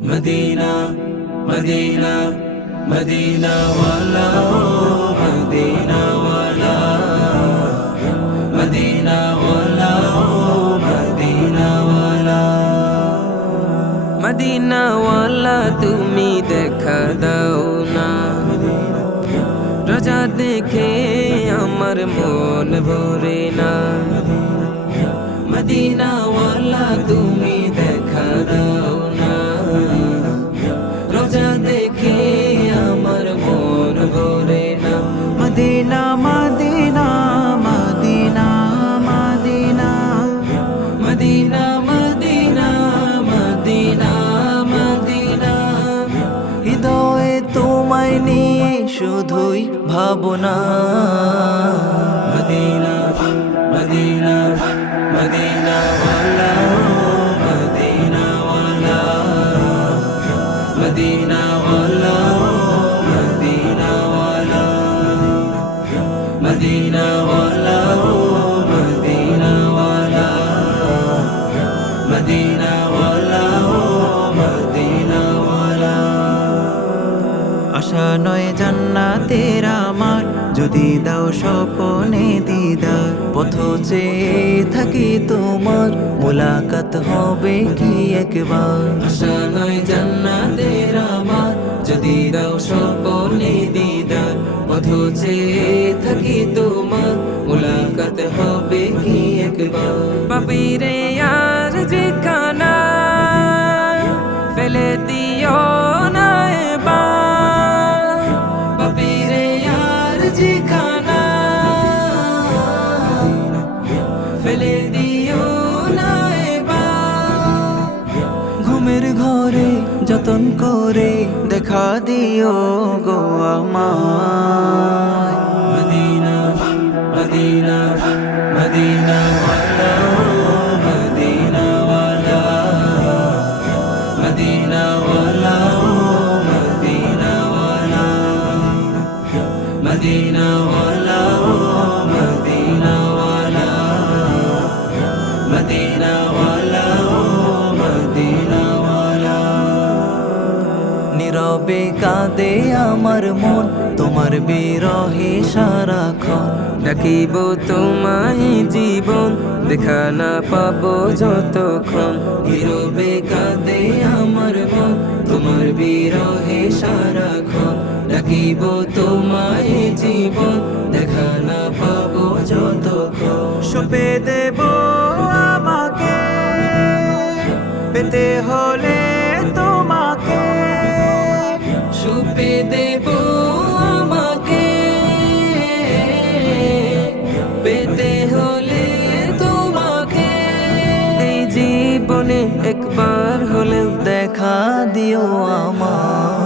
Medina Madina Madina ওয়ালা মদিনা ওয়ালা মদিনা ওয়ালা মদিনা ওয়ালা মদিনা ওয়ালা তুমি দেখা দাও না রোজা দেখে আমার মন ভরে না মদিনা ওয়ালা তুমি দেখা দাও না রোজা দেখে আমার মন ভরে না মদিনা মদিনা মদিনা মদিনা মদিনা মদিনা মদিনা মদিনা হৃদয়ে তোমায় নিয়ে শুধুই ভাবনা মদিনা মদিনা মদিনা ওয়ালা মদিনা ওয়ালা মদিনা ওয়ালা মদিনা ওয়ালা মদিনা ওয়ালা মদিনা ওয়ালা মদিনা ওয়ালা মদিনা ওয়ালা আশা নয় জান্নাতের আমার যদি দাও স্বপনে দিদার পথ চেয়ে থাকি তোমার মুলাকাত হবে কি একবার আশা নয় জান্নাতের আমার যদি দাও স্বপনে দিদার পথ চেয়ে থাকি তোমার মুলাকাত হবে কি একবার পাপীরে আর যেখানা ফেলে দিও না এবার পাপীরে আর যেখানা ফেলে দিও না এবার ঘুমের ঘরে যতন করে দেখা দিও গো আমায় মদিনা মদিনা মদিনা ওয়ালা মদিনা ওয়ালা মদিনা ওয়ালা মদিনা ওয়ালা মদিনা ওয়ালা মদিনা ওয়ালা মদিনা ওয়ালা মদিনা ওয়ালা নীরবে কাঁদে আমার মন তোমার বিরহে সারাক্ষণ ডাকিব তোমায় জীবন দেখা না পাবো যতক্ষণ নীরবে কাঁদে আমার মন তোমার বিরহে সারাক্ষণ ডাকিব তোমায় জীবন দেখা না পাবো যতক্ষণ সপে দেব আমাকে পেতে হলে তোমাকে সুপে দেব আমাকে পেতে হলে তোমাকে এই জীবনে একবার হলেও দেখা দিও আমার